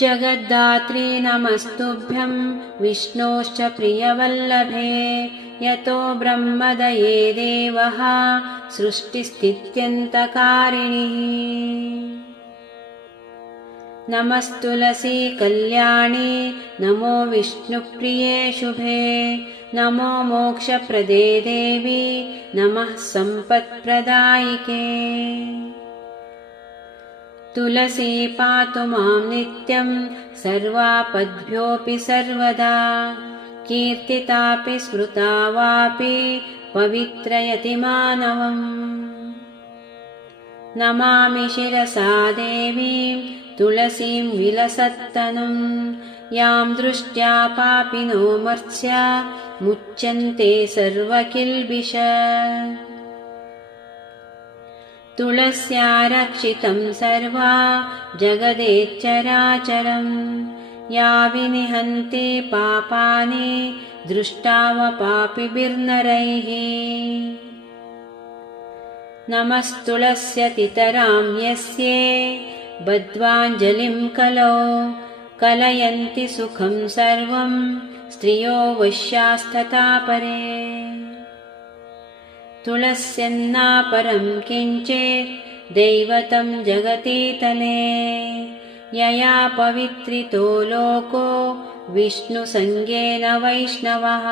जगद्धात्री नमस्तुभ्यं विष्णोश्च प्रियवल्लभे यतो ब्रह्मदये देवः सृष्टिस्थित्यन्तकारिणिः। नमस्तुलसी कल्याणी नमो विष्णुप्रिये शुभे नमो मोक्षप्रदे देवी नमः सम्पत्प्रदायिके। तुलसी पातु मां नित्यं सर्वापद्भ्योऽपि सर्वदा कीर्तितापि स्मृता वापि पवित्रयति मानवम्। नमामि शिरसा देवीं तुलसीं विलसत्तनुं यां दृष्ट्या पापिनो मर्त्या मुच्यन्ते सर्वकिल्बिषात्। तुलस्या रक्षितं सर्वा जगदेच्चराचरम् या विनिहन्ति पापानि दृष्टावपापिभिर्नरैः। नमस्तुलस्यतितरां यस्ये बद्ध्वाञ्जलिं कलौ कलयन्ति सुखं सर्वं स्त्रियो वश्यास्तथा परे। तुलस्यन्नापरं किञ्चित् दैवतं जगतीतले यया पवित्रितो लोको विष्णुसंज्ञेन वैष्णवः।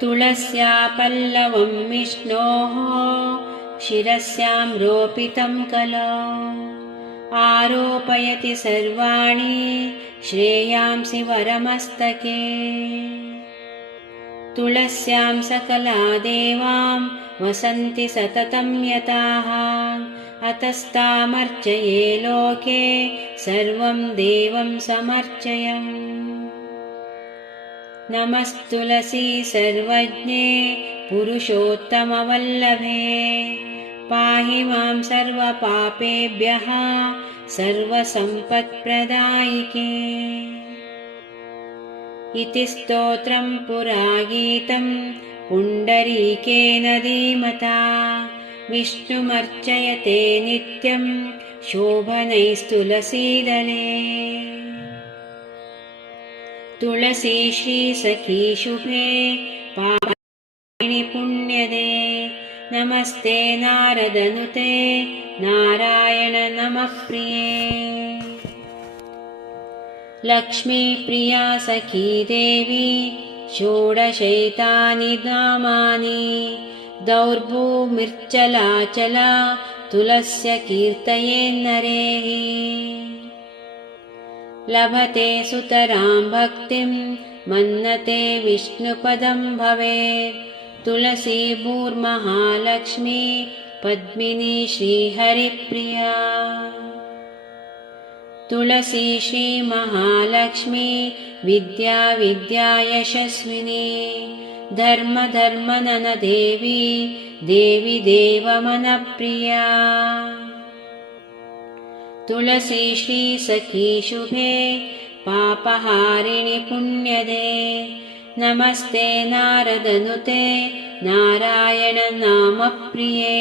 तुलस्या पल्लवं विष्णोः शिरस्यां रोपितं कलौ आरोपयति सर्वाणि श्रेयांसि वरमस्तके। तुलस्यां सकला देवां वसन्ति सततं यताः अतस्तामर्चये लोके सर्वं देवं समर्चयम्। नमस्तुलसी सर्वज्ञे पुरुषोत्तमवल्लभे पाहि मां सर्वपापेभ्यः सर्वसम्पत्प्रदायिके। इति स्तोत्रं पुरागीतं पुण्डरीकेन धीमता विष्णुमर्चयते नित्यं शोभनैस्तुलसीदले। तुलसी श्रीसखी शुभे पापानि पुण्यदे नमस्ते नारदनुते नारायण नमः प्रिये। लक्ष्मीप्रिया सखी देवी षोडशैतानि नामानि दौर्भूमिर्चलाचला तुलस्य कीर्तयेन्नरेः। लभते सुतरां भक्तिं मन्नते विष्णुपदं भवेत् तुलसी भूर्महालक्ष्मी पद्मिनी श्रीहरिप्रिया। तुलसी श्रीमहालक्ष्मी विद्या विद्या यशस्विनी धर्मधर्मनन देवी देवी देवमनप्रिया। तुलसी श्रीसखी शुभे पापहारिणि पुण्यदे नमस्ते नारदनुते नारायण नामप्रिये।